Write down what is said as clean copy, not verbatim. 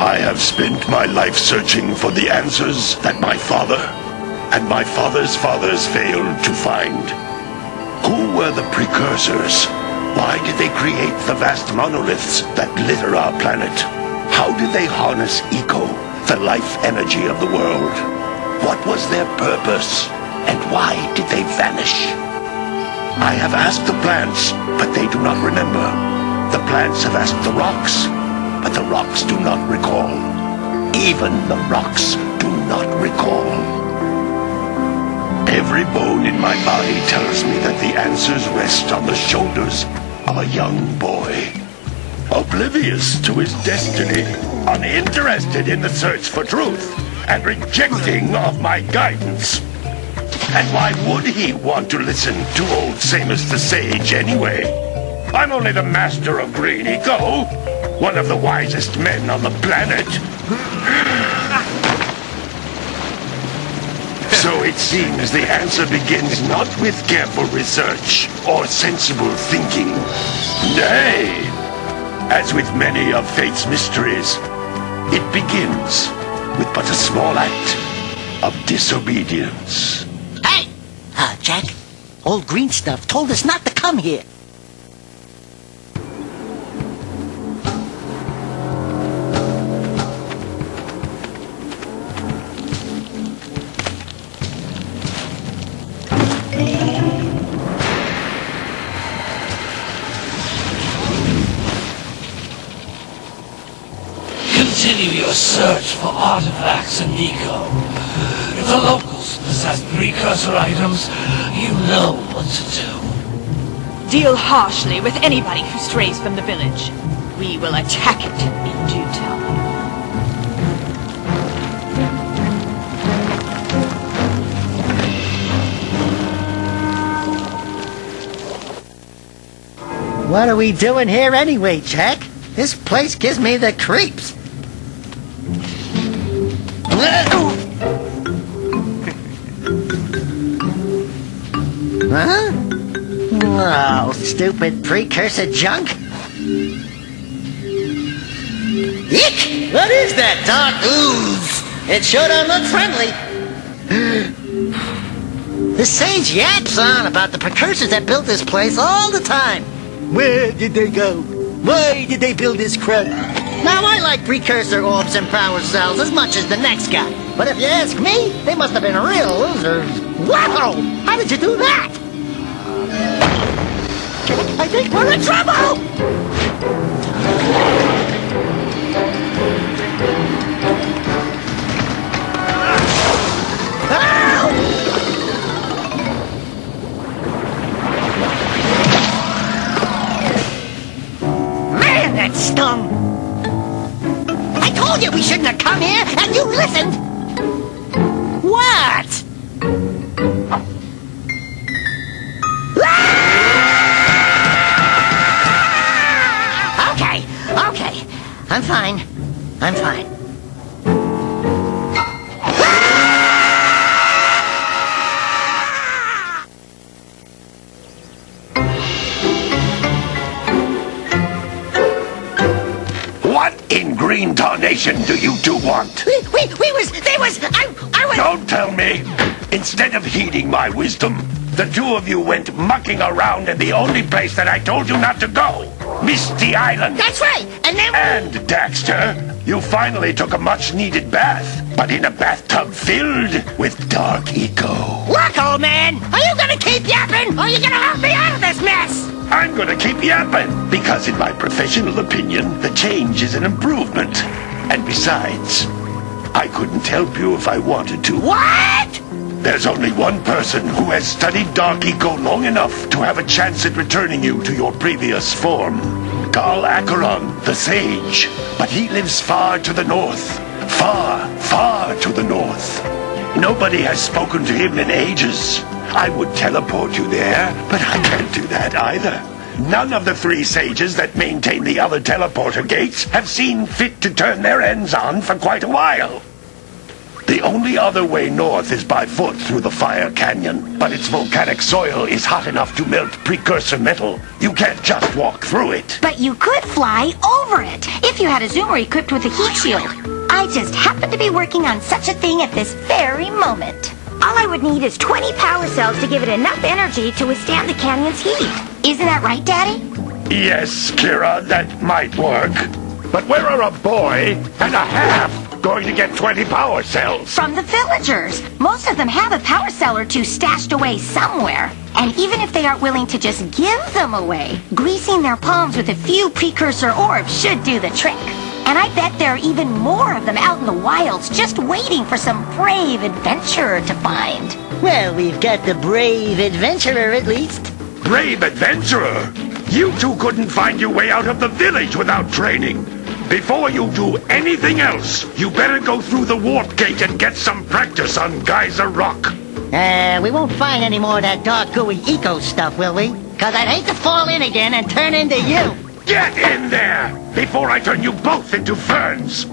I have spent my life searching for the answers that my father and my father's fathers failed to find. Who were the precursors? Why did they create the vast monoliths that litter our planet? How did they harness eco, the life energy of the world? What was their purpose? And why did they vanish? I have asked the plants, but they do not remember. The plants have asked the rocks, but the rocks do not recall. Even the rocks do not recall. Every bone in my body tells me that the answers rest on the shoulders of a young boy. Oblivious to his destiny, uninterested in the search for truth, and rejecting of my guidance. And why would he want to listen to old Samus the Sage anyway? I'm only the master of green eco, one of the wisest men on the planet. So it seems the answer begins not with careful research or sensible thinking. Nay, as with many of fate's mysteries, it begins with but a small act of disobedience. Hey! Jack, old green stuff told us not to come here. Continue your search for artifacts and eco. If the locals possess precursor items, you know what to do. Deal harshly with anybody who strays from the village. We will attack it in due time. What are we doing here anyway, Jack? This place gives me the creeps. Huh? Oh, stupid precursor junk. Eek! What is that dark ooze? It sure don't look friendly. The sage yaps on about the precursors that built this place all the time. Where did they go? Why did they build this crap? Now, I like precursor orbs and power cells as much as the next guy. But if you ask me, they must have been real losers. Wow! How did you do that? I think we're in trouble! Man, that stung! I told you we shouldn't have come here, and you listened! What? Okay. I'm fine. What in green tarnation do you two want? I was... Don't tell me! Instead of heeding my wisdom, the two of you went mucking around in the only place that I told you not to go. Misty Island. That's right, and then... And, Daxter, you finally took a much-needed bath, but in a bathtub filled with dark eco. Look, old man, are you gonna keep yapping, or are you gonna help me out of this mess? I'm gonna keep yapping, because in my professional opinion, the change is an improvement. And besides, I couldn't help you if I wanted to. What? There's only one person who has studied dark eco long enough to have a chance at returning you to your previous form. Carl Acheron, the Sage. But he lives far to the north. Far, far to the north. Nobody has spoken to him in ages. I would teleport you there, but I can't do that either. None of the three sages that maintain the other teleporter gates have seen fit to turn their ends on for quite a while. The only other way north is by foot through the Fire Canyon, but its volcanic soil is hot enough to melt precursor metal. You can't just walk through it. But you could fly over it if you had a zoomer equipped with a heat shield. I just happen to be working on such a thing at this very moment. All I would need is 20 power cells to give it enough energy to withstand the canyon's heat. Isn't that right, Daddy? Yes, Kira, that might work. But where are a boy and a half going to get 20 power cells? From the villagers. Most of them have a power cell or two stashed away somewhere. And even if they aren't willing to just give them away, greasing their palms with a few precursor orbs should do the trick. And I bet there are even more of them out in the wilds just waiting for some brave adventurer to find. Well, we've got the brave adventurer at least. Brave adventurer? You two couldn't find your way out of the village without training. Before you do anything else, you better go through the warp gate and get some practice on Geyser Rock. We won't find any more of that dark gooey eco stuff, will we? 'Cause I'd hate to fall in again and turn into you. Get in there before I turn you both into ferns.